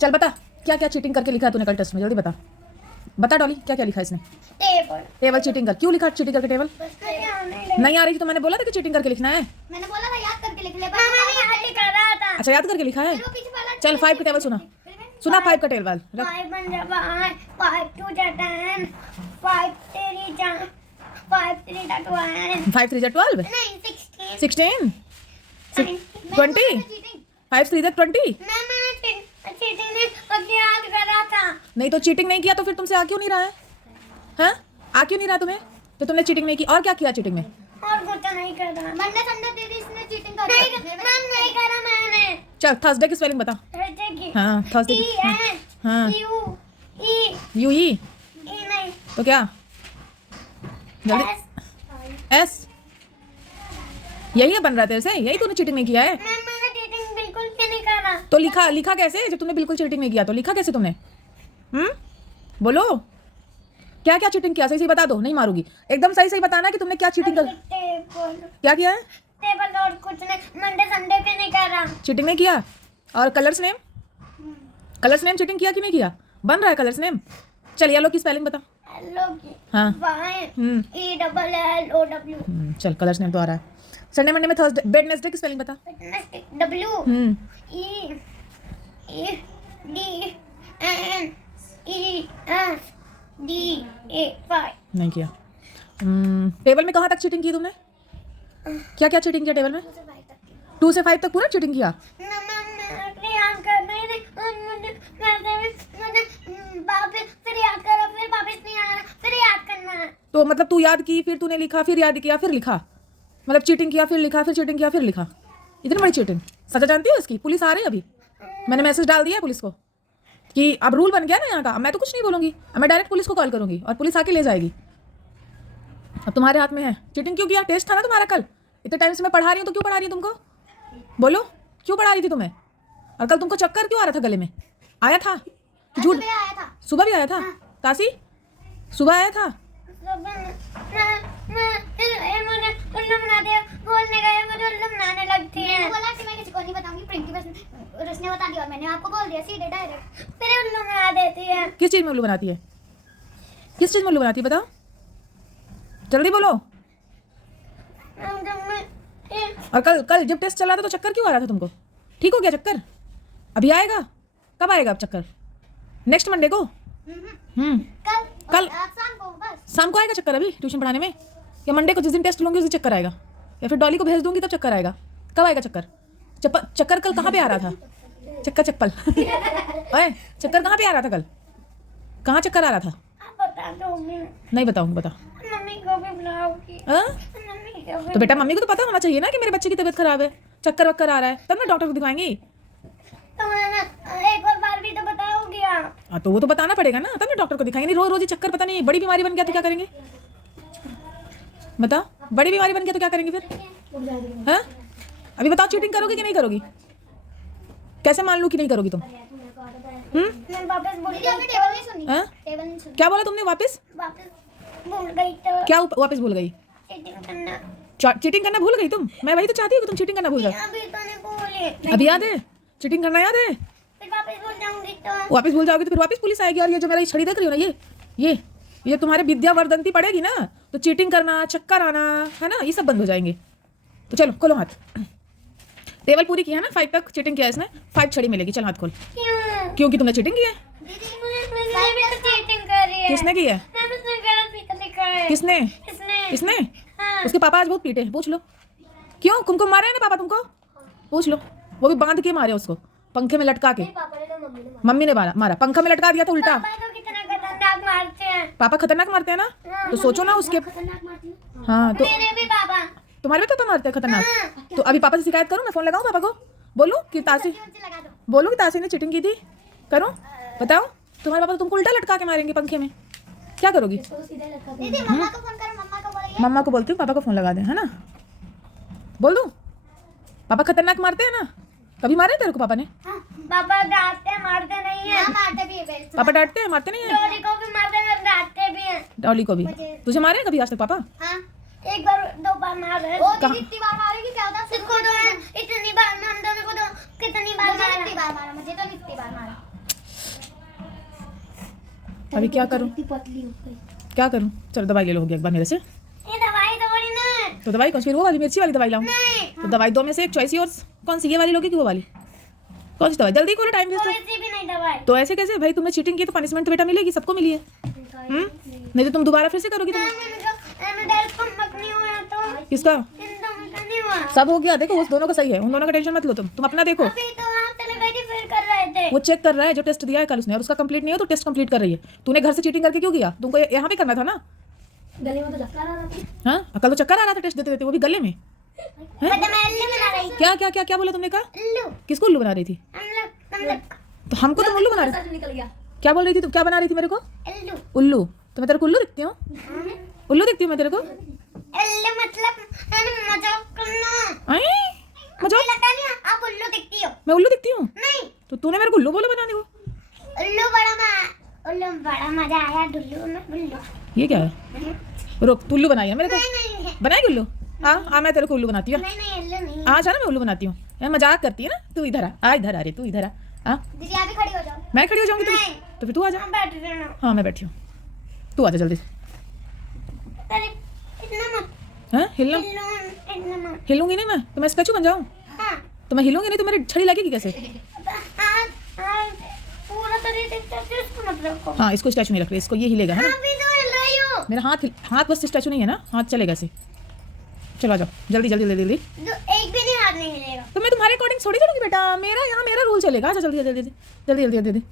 चल बता क्या क्या चीटिंग करके लिखा है तूने कल टेस्ट में, जल्दी बता। बता डॉली क्या क्या लिखा है इसने। टेबल चीटिंग कर, क्यों लिखा चीटिंग करके टेबल? नहीं आ रही थी तो मैंने बोला था कि चीटिंग करके लिखना है। मैंने बोला था याद करके लिख ले, मैंने याद ही कर रहा था। अच्छा याद करके लिखा है। चल 5 का टेबल सुना, सुना 5 का टेबल रख। 5 1 5 2 10 5 3 5 3 12 5 3 12 नहीं 16 16 20 5 3 20। मैंने चीटिंग ने अभी याद करा था। नहीं तो चीटिंग नहीं किया तो फिर तुमसे आ क्यों नहीं रहा है? हैं आ क्यों नहीं रहा तुम्हें? तो तुमने चीटिंग नहीं की, और क्या किया चीटिंग में? और कुछ नहीं कर रहा। मंडे संडे दीदी इसने चीटिंग कर नहीं करा मैंने। चल थर्सडे की स्पेलिंग बता। थर्सडे की हाँ थर्सडे की। हाँ यू ई यू ई ई नहीं तो क्या? जल्दी एस। यही है बन रहा है तेरे से, यही तूने चीटिंग नहीं किया है। मैंने चीटिंग बिल्कुल भी नहीं करा। तो लिखा कैसे जब तुमने बिल्कुल चीटिंग नहीं किया? तो लिखा कैसे तुमने? बोलो क्या क्या चीटिंग किया, सही सही बता दो, नहीं मारूंगी। एकदम सही सही बताना कि तुमने क्या चीटिंग कर, क्या किया है? टेबल और कुछ नहीं, मंडे संडे पे नहीं करा। चीटिंग नहीं किया। और कलर्स नेम चीटिंग किया कि नहीं किया? बन रहा है कलर्स नेम। चल येलो की स्पेलिंग बता। हेलो की हाँ Y E double L O W. चल कलर्स नेम तो आ रहा है। संडे मंडे में थर्सडे वेडनेसडे की स्पेलिंग बता। W E E D N E F D A Y. नहीं किया। टेबल में कहाँ तक चीटिंग की तुमने? क्या क्या चीटिंग किया टेबल में? 2 से 5 तक पूरा चीटिंग किया। याद कर नहीं फिर याद करो, फिर वापस नहीं आना, फिर याद करना है। तो मतलब तू याद की, फिर तूने लिखा, फिर याद किया, फिर लिखा, मतलब चीटिंग किया, फिर लिखा, फिर चीटिंग किया, फिर लिखा। इतनी बड़ी चीटिंग, सजा जानती हो इसकी? पुलिस आ रही है अभी, मैंने मैसेज डाल दिया है पुलिस को कि अब रूल बन गया ना यहाँ का, अब मैं तो कुछ नहीं बोलूँगी, अब मैं डायरेक्ट पुलिस को कॉल करूँगी और पुलिस आके ले जाएगी। अब तुम्हारे हाथ में है। चीटिंग क्यों किया? टेस्ट था ना तुम्हारा कल, इतने टाइम से मैं पढ़ा रही हूँ तो क्यों पढ़ा रही हूँ तुमको? बोलो क्यों पढ़ा रही थी तुम्हें? और कल तुमको चक्कर क्यों आ रहा था गले में? आया था? झूठ। सुबह भी आया था? काशी सुबह आया था? बोलने गए मुझे उल्लू बनाने लगती है। बोला कि मैं किसी को नहीं बताऊंगी, प्रिंकी बस उसने बता दिया और मैंने आपको बोल दिया सीधे डायरेक्ट। फिर उल्लू बना देती है। किस चीज़ में उल्लू बनाती है? किस चीज़ में उल्लू बनाती है बताओ, जल्दी बोलो। और कल जब टेस्ट चला था तो चक्कर क्यों आ रहा था तुमको? ठीक हो गया चक्कर? अभी आएगा? कब आएगा अब चक्कर? नेक्स्ट मंडे को? कल शाम को आएगा चक्कर अभी ट्यूशन पढ़ाने में, या मंडे को जिस दिन टेस्ट लूंगी उस दिन चक्कर आएगा, या फिर डॉली को भेज दूंगी तब चक्कर आएगा? कब आएगा चक्कर? चक्कर कल कहाँ पे आ रहा था? चप्पल ओए चक्कर कहाँ पे आ रहा था कल? कहाँ चक्कर आ रहा था? बता दोगे? नहीं बताऊंगी, बता। मम्मी को भी बुलाओगी? मम्मी को भी। तो बेटा मम्मी को तो पता होना चाहिए ना कि मेरे बच्चे की तबीयत खराब है, चक्कर वक्कर आ रहा है, तब ना डॉक्टर को दिखाएंगी। तो एक और बार भी तो बताओगी आप। हाँ तो वो तो बताना पड़ेगा ना, तब ना डॉक्टर को दिखाएंगे। नहीं रोज रोज ही चक्कर, पता नहीं बड़ी बीमारी बन गया तो क्या करेंगे? बताओ, बड़ी बीमारी बन गया तो क्या करेंगे फिर? हाँ अभी बताओ, चीटिंग करोगी कि नहीं करोगी? कैसे मान लूँ कि नहीं करोगी तुम? मैं वापस भूल गई। हाँ क्या बोला तुमने? वापस भूल गई तो क्या वापस भूल गई? चीटिंग करना भूल गई तुम? मैं वही तो चाहती हूँ कि तुम चीटिंग करना भूल जाओ। अभी तो नहीं भूली। अभी याद है? चीटिंग करना याद है? फिर वापस भूल जाऊंगी तो वापस भूल जाओगी तो फिर वापस पुलिस आएगी। और ये जो मेरा छड़ी देख रही हो ना, ये तुम्हारे विद्या वर्धंती पड़ेगी ना, तो चीटिंग करना, चक्कर आना, है ना, ये सब बंद हो जाएंगे। तो चलो खोलो हाथ। टेबल पूरी की है ना? 5 तक चीटिंग किया है इसने, 5 छड़ी मिलेगी। चल हाथ खोल। क्योंकि तुमने चीटिंग की है। किसने की है? किसने? इसने? उसके पापा आज बहुत पीटे हैं, पूछ लो। क्यों? कुमकुम मारे हैं ना पापा तुमको? पूछ लो। वो भी बांध के मारे उसको, पंखे में लटका के। मम्मी ने मारा, पंखा में लटका दिया था उल्टा। पापा खतरनाक मारते हैं ना, तो सोचो ना उसके। हाँ तो तुम्हारे भी पापा मारते हैं खतरनाक? तो अभी पापा से शिकायत करूँ मैं? फोन लगाऊं पापा को? बोलूं कि तासी ने चीटिंग की थी? करूं? बताओ। तुम्हारे पापा तो तुमको उल्टा लटका के मारेंगे पंखे में, क्या करोगी? मम्मा को बोलती हूँ पापा को फोन लगा दे, है ना? बोल दूं? पापा खतरनाक मारते हैं ना? कभी मारे तेरे को पापा ने? पापा डांटते मारते नहीं है। मारते भी है। पापा डांटते हैं मारते नहीं है? डॉली को भी मारते हैं, डांटते भी हैं। डॉली को भी? तुझे मारे कभी आज तक पापा? हाँ, एक बार 2 बार मारे। इतनी बार मारेगी क्या होता? इतनी बार हम दोनों को तो कितनी बार मारा? मुझे तो इतनी बार मारा। अभी क्या करूं? पतली हो गई। क्या करूं? चलो दवाई ले लो, हो गया एक बार मेरे से। ये दवाई थोड़ी ना। तो दवाई कौन सी? वो वाली मिर्ची वाली दवाई लाऊं? नहीं। तो दवाई दो में से एक चॉइस ही, और कौन सी, ये वाली लोगी कि वो वाली? कौन सी दवाई? जल्दी खोलो, टाइम वेस्ट हो। कोई सी भी नहीं दवाई। तो ऐसे कैसे भाई? तुमने चीटिंग की तो पनिशमेंट तो बेटा मिलेगी, सबको मिली है। नहीं तो तुम दोबारा फिर से करोगी तुम। किसका? सब हो गया, देखो उस दोनों का सही है, उन दोनों का टेंशन मत लो, तुम अपना देखो। अभी तो वहाँ चले गए थे, फिर कर रहे थे। वो चेक कर रहा है जो टेस्ट दिया है कल उसने, और उसका कंप्लीट नहीं हो तो टेस्ट कंप्लीट कर रही है। तूने घर से चीटिंग करके क्यों किया? तुमको यहाँ पे करना था ना। गले में तो चक्कर आ रहा था। हाँ, कल तो चक्कर आ रहा था टेस्ट देते देते, वो भी गले में। मैं उल्लू बना रही थी। क्या क्या क्या क्या बोला तुमने? कहा उल्लू। किसको उल्लू बना रही थी? हम लोग तो हमको तुम उल्लू बना रही थी? निकल गया। क्या बोल रही थी? तुम क्या बना रही थी मेरे को? उल्लू। उल्लू? तो मैं तेरे को उल्लू दिखती हूँ? उल्लू दिखती हूँ मैं तेरे को? उल्लू मतलब मजाक करना। आई, मजाक? लगता नहीं आप उल्लू दिखती हो। मैं उल्लू दिखती हूँ? नहीं, तो तूने मेरे को उल्लू बोला बनाने को? उल्लू बड़ा मजा आया। डुल्लू में उल्लू। ये क्या है? रुक, तू उल्लू बनाई है मेरे को? नहीं बनाएगी उल्लू? हाँ, मैं तेरे को उल्लू बनाती हूँ। नहीं उल्लू नहीं। आ जा ना, मैं उल्लू बनाती हूँ। यार मजाक करती है ना तू। इधर आ, इधर आ रे, तू इधर आ। हाँ, दीदी आप भी खड़ी हो जाओ। मैं खड़ी हो जाऊंगी? नहीं। तो फिर तू आ जा। हम बैठ रहे हैं। हाँ, मैं बैठी हूँ, तू आ जा जल्दी। अरे इतना मत हाँ, हिलना? इतना मत। हिलूंगी नहीं मैं तो मैं स्टैचू बन जाऊँ? हाँ तो मैं हिलूंगी नहीं तो मेरी छड़ी लगेगी कैसे? पूरा तरीके से इसको मत रखो। हाँ, इसको स्टैचू नहीं रख रही, इसको ये हिलेगा है ना। अभी तो हिल रही हो। मेरा हाथ बस स्टैचू नहीं है ना, हाथ चलेगा ऐसे। चलो आ जाओ जल्दी जल्दी जल्दी जल्दी। एक भी नहीं हाथ नहीं हिलेगा। तो मैं तुम्हारे अकॉर्डिंग थोड़ी चलूंगी बेटा, मेरा यहाँ मेरा रूल चलेगा। अच्छा जल्दी जल्दी जल्दी जल्दी जल्दी जल्दी जल्दी।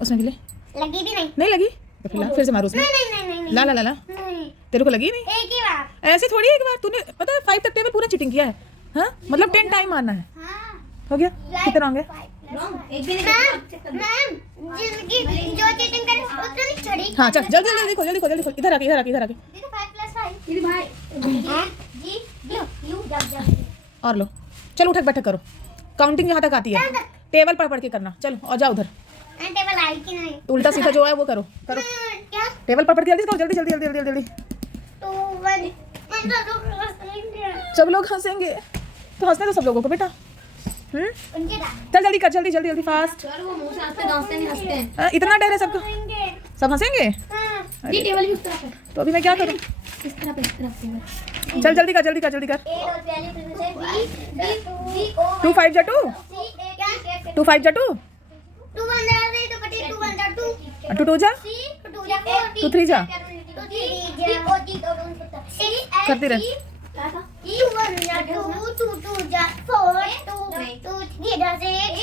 उसमें भी ले। लगी भी नहीं। नहीं लगी तो फिर से मारो उसमें। नहीं ला ला ला ला। नहीं। तेरे को लगी नहीं? एक ही बार। ऐसे थोड़ी एक बार। तूने पता है 5 तक टेबल पूरा चीटिंग किया है। हाँ, मतलब 10 टाइम मारना है। हाँ। हो गया? कितने होंगे? एक भी नहीं। मैम जिनकी जो चीटिंग करे उसने नहीं छड़ी। हाँ चल जल्दी जल्दी खोल, जल्दी खोल, जल्दी खोल। इधर आके इधर आके इधर आके। दीदी 5+5। दीदी भाई जी यू जब और लो, चलो उठक बैठक करो। काउंटिंग यहाँ तक आती है, टेबल पढ़ पढ़ के करना। चलो और जाओ उधर। टेबल आई कि नहीं? तो उल्टा सीधा जो है वो करो करो। क्या? टेबल पढ़ पढ़ के जल्दी करो, जल्दी जल्दी जल्दी जल्दी जल्दी। 2 1 सब लोग हंसेंगे तो हंसने दो सब लोगों को बेटा। उनके चल जल्दी कर, जल्दी जल्दी जल्दी फास्ट। सर वो मुंह से हंसते नहीं हंसते हैं। इतना डर है सबको? डालेंगे। सब हंसेंगे? हाँ। ये टेबल भी उस तरफ है, तो अभी मैं क्या करूँ? इस तरफ है, इस तरफ टेबल। चल जल्दी कर, जल्दी कर, जल्दी कर। ए और पहले प्रिंस है बी ओ 2 5 जा 2 सी ए क्या? 2 5 जा 2 2 1 जा 3 तो कटी 2 1 जा 2 2 2 जा सी 2 जा 4 2 3 जा। 2 3 जा ओ जी तो डोंट पता सी करती रह। क्या था? 2 1 जा 2 2 2 जा 4 2 2 3 जा 6